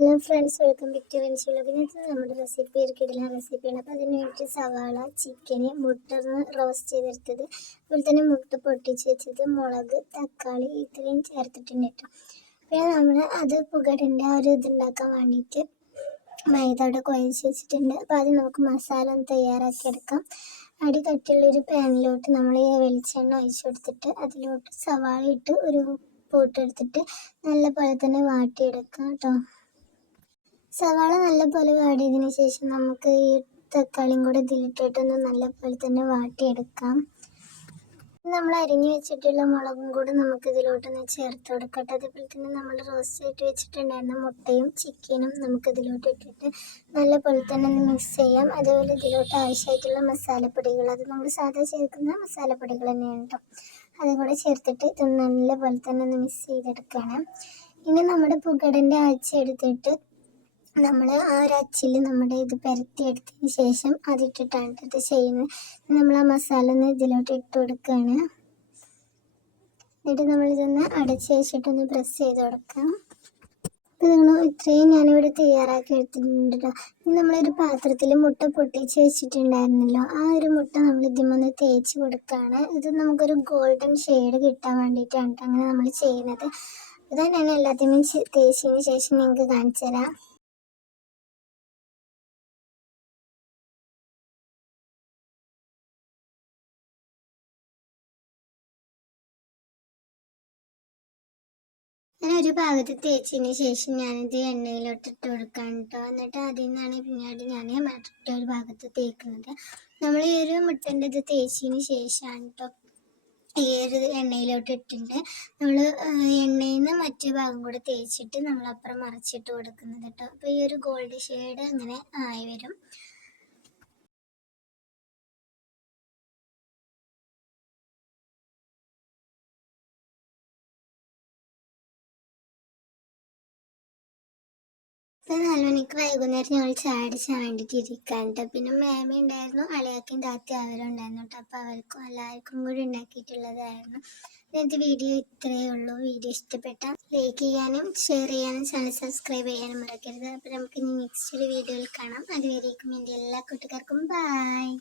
Hello friends welcome back to vents വ്ളോഗിന് ഇത് നമ്മുടെ റെസിപ്പി ഒരു റെസിപ്പിയാണ് അപ്പോൾ അതിന് വേണ്ടിയിട്ട് സവാള ചിക്കന് മുട്ട റോസ്റ്റ് ചെയ്തെടുത്തത്. അതുപോലെ തന്നെ മുട്ട പൊട്ടിച്ച് വെച്ചത് മുളക് തക്കാളി ഇത്രയും ചേർത്തിട്ടുണ്ട് കേട്ടോ. പിന്നെ നമ്മൾ അത് പുകടിന്റെ ആ ഒരു ഇതുണ്ടാക്കാൻ വേണ്ടിയിട്ട് മൈദ അവിടെ കുഴച്ച് വെച്ചിട്ടുണ്ട്. അപ്പോൾ അത് നമുക്ക് മസാല ഒന്ന് തയ്യാറാക്കി എടുക്കാം. അടി കട്ടിയുള്ളൊരു പാനിലോട്ട് നമ്മൾ ഈ വെളിച്ചെണ്ണ ഒഴിച്ചു കൊടുത്തിട്ട് അതിലോട്ട് സവാള ഇട്ട് ഒരു പൂട്ടെടുത്തിട്ട് നല്ല പോലെ തന്നെ വാട്ടിയെടുക്കാം കേട്ടോ. സവാള നല്ലപോലെ വാടിയതിന് ശേഷം നമുക്ക് ഈ തക്കാളിയും കൂടെ ഇതിലിട്ടിട്ടൊന്ന് നല്ലപോലെ തന്നെ വാട്ടിയെടുക്കാം. നമ്മൾ അരിഞ്ഞു വെച്ചിട്ടുള്ള മുളകും കൂടെ നമുക്ക് ഇതിലോട്ടൊന്ന് ചേർത്ത് കൊടുക്കട്ടെ. അതേപോലെ തന്നെ നമ്മൾ റോസ്റ്റ് ചെയ്ത് വെച്ചിട്ടുണ്ടായിരുന്ന മുട്ടയും ചിക്കനും നമുക്ക് ഇതിലോട്ട് ഇട്ടിട്ട് നല്ലപോലെ തന്നെ ഒന്ന് മിക്സ് ചെയ്യാം. അതേപോലെ ഇതിലോട്ട് ആവശ്യമായിട്ടുള്ള മസാലപ്പൊടികൾ അത് നമ്മൾ സാധാ ചേർക്കുന്ന മസാലപ്പൊടികൾ തന്നെയാണ് കേട്ടോ അതും കൂടെ ചേർത്തിട്ട് ഇത് നല്ലപോലെ തന്നെ ഒന്ന് മിക്സ് ചെയ്തെടുക്കണം. ഇനി നമ്മുടെ പുകടന്റെ ആഴ്ച എടുത്തിട്ട് നമ്മൾ ആ ഒരു അച്ചിൽ നമ്മുടെ ഇത് എടുത്തതിന് ശേഷം അതിട്ടിട്ടാണ് ഇത് ചെയ്യുന്നത് നമ്മൾ ആ മസാല ഒന്ന് ഇതിലോട്ട് ഇട്ട് കൊടുക്കുകയാണ് എന്നിട്ട് നമ്മളിതൊന്ന് അടച്ച് വെച്ചിട്ടൊന്ന് പ്രസ് ചെയ്ത് കൊടുക്കാം. അപ്പോൾ നിങ്ങൾ ഇത്രയും ഞാനിവിടെ തയ്യാറാക്കി എടുത്തിട്ടുണ്ട് കേട്ടോ ഇനി നമ്മളൊരു പാത്രത്തിൽ മുട്ട പൊട്ടിച്ച് വെച്ചിട്ടുണ്ടായിരുന്നല്ലോ ആ ഒരു മുട്ട നമ്മൾ ഇതിമൊന്ന് തേച്ച് കൊടുക്കുകയാണ് ഇത് നമുക്കൊരു ഗോൾഡൻ ഷെയ്ഡ് കിട്ടാൻ വേണ്ടിയിട്ടാണ് അങ്ങനെ നമ്മൾ ചെയ്യുന്നത്. ഇതാണ് ഞാൻ എല്ലാത്തിനും തേച്ചതിന് ശേഷം നിങ്ങൾക്ക് കാണിച്ചു തരാം. ഒരു ഭാഗത്ത് തേച്ചതിന് ശേഷം ഞാനിത് എണ്ണയിലോട്ട് ഇട്ട് കൊടുക്കാൻ കേട്ടോ എന്നിട്ട് അതിൽ നിന്നാണ് പിന്നീട് ഞാൻ മറ്റൊരു ഭാഗത്ത് തേക്കുന്നത്. നമ്മൾ ഈ ഒരു മുട്ടന്റെ ഇത് തേച്ചതിന് ശേഷമാണ് കേട്ടോ ഈ ഒരു എണ്ണയിലോട്ട് ഇട്ടിട്ട് നമ്മൾ എണ്ണയിൽ നിന്ന് മറ്റേ ഭാഗം കൂടെ തേച്ചിട്ട് നമ്മൾ അപ്പുറം മറിച്ചിട്ട് കൊടുക്കുന്നത് കേട്ടോ അപ്പോൾ ഈ ഒരു ഗോൾഡ് ഷെയ്ഡ് അങ്ങനെ ആയി വരും. ഇപ്പം നാല് മണിക്ക് വൈകുന്നേരം ഞങ്ങൾ ചായ അടിച്ചാൻ വേണ്ടിയിട്ട് ഇരിക്കാനുണ്ട് പിന്നെ മേമ ഉണ്ടായിരുന്നു അളിയാക്കും താത്തി അവരും ഉണ്ടായിരുന്നു കേട്ടോ. അപ്പോൾ അവർക്കും എല്ലാവർക്കും കൂടി ഉണ്ടാക്കിയിട്ടുള്ളതായിരുന്നു. ഇത് വീഡിയോ ഇത്രയേ ഉള്ളൂ. വീഡിയോ ഇഷ്ടപ്പെട്ട ലൈക്ക് ചെയ്യാനും ഷെയർ ചെയ്യാനും ചാനൽ സബ്സ്ക്രൈബ് ചെയ്യാനും മറക്കരുത്. അപ്പോൾ നമുക്ക് ഇനി നെക്സ്റ്റ് ഒരു വീഡിയോയിൽ കാണാം. അതുവരേക്കും എന്റെ എല്ലാ കൂട്ടുകാർക്കും ബായ്